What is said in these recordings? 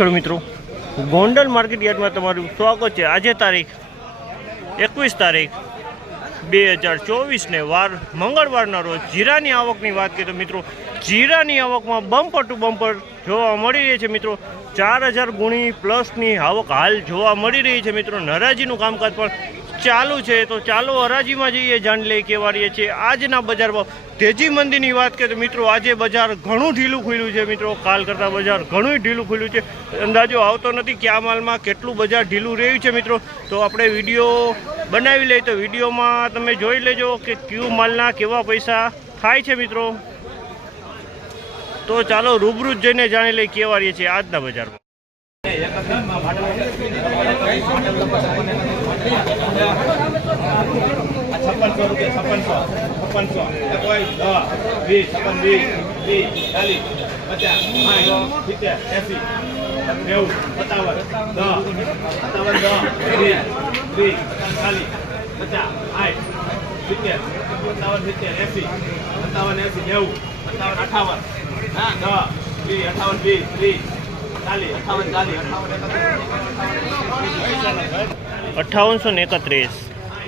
ખેડૂત મિત્રો, ગોંડલ માર્કેટ યાર્ડમાં તમારું સ્વાગત છે। આજે તારીખ 21 તારીખ 2024 વાર મંગળવારના રોજ જીરાની આવકની વાત કરીએ તો મિત્રો જીરાની આવકમાં બમ્પર ટુ બમ્પર જોવા મળી રહી છે। મિત્રો 4000 ગુણી પ્લસની આવક હાલ જોવા મળી રહી છે। મિત્રો હરાજીનું કામકાજ પણ ચાલુ છે, તો ચાલો હરાજીમાં જઈએ, જાણી લઈએ કેવા રહીએ છીએ આજના બજાર ભાવ। તેજી મંદીની વાત કરીએ તો મિત્રો આજે બજાર ઘણું ઢીલું ખુલ્યું છે। મિત્રો કાલ કરતાં બજાર ઘણું ઢીલું ખુલ્યું છે, અંદાજો આવતો નથી કે આ માલમાં કેટલું બજાર ઢીલું રહ્યું છે। મિત્રો તો આપણે વિડીયો બનાવી લઈએ, તો વિડીયોમાં તમે જોઈ લેજો કે કયું માલના કેવા પૈસા થાય છે। મિત્રો તો ચાલો રૂબરૂ જઈને જાણી લઈએ કેવા રહીએ છીએ આજના બજારમાં। 5600 રૂપિયા 5600 20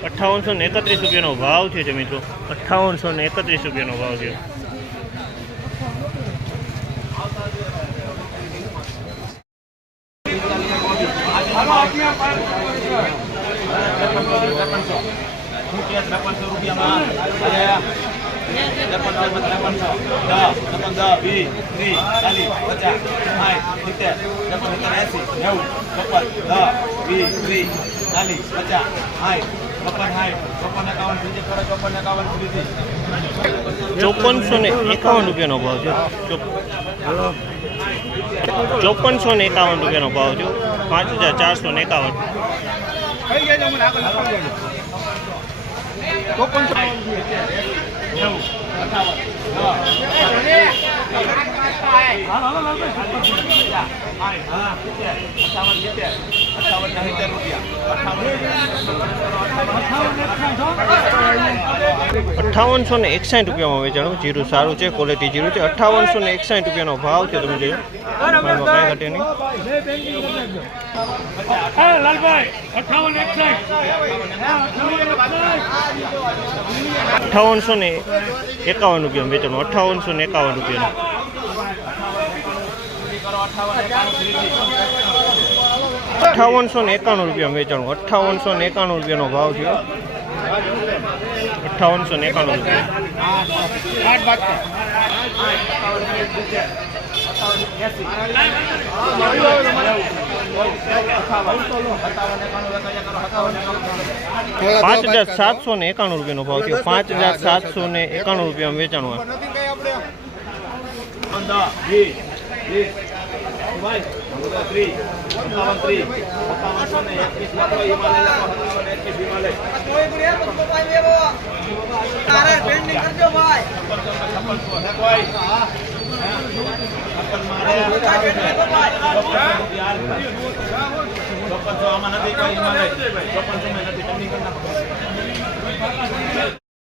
5831 રૂપિયાનો ભાવ થયો છે। મિત્રો 5831 રૂપિયાનો ભાવ થયો। ₹5451 રૂપિયાનો ભાવ છે। 5451 રૂપિયાનો ભાવ છે। 5451 5861 રૂપિયામાં વેચાણું। જીરું સારું છે, ક્વોલિટી જીરું છે। 5861 રૂપિયાનો ભાવ છે। તમે જોયો કાંઈ ઘટે નહીં। 5851 રૂપિયા વેચાણું। 5851 રૂપિયાનું 5891 રૂપિયા વેચાણું। 5891 રૂપિયાનો ભાવ થયો। 5891 રૂપિયા। 5791 રૂપિયાનો ભાવ થયો। 5791 રૂપિયા વેચાણું। 5600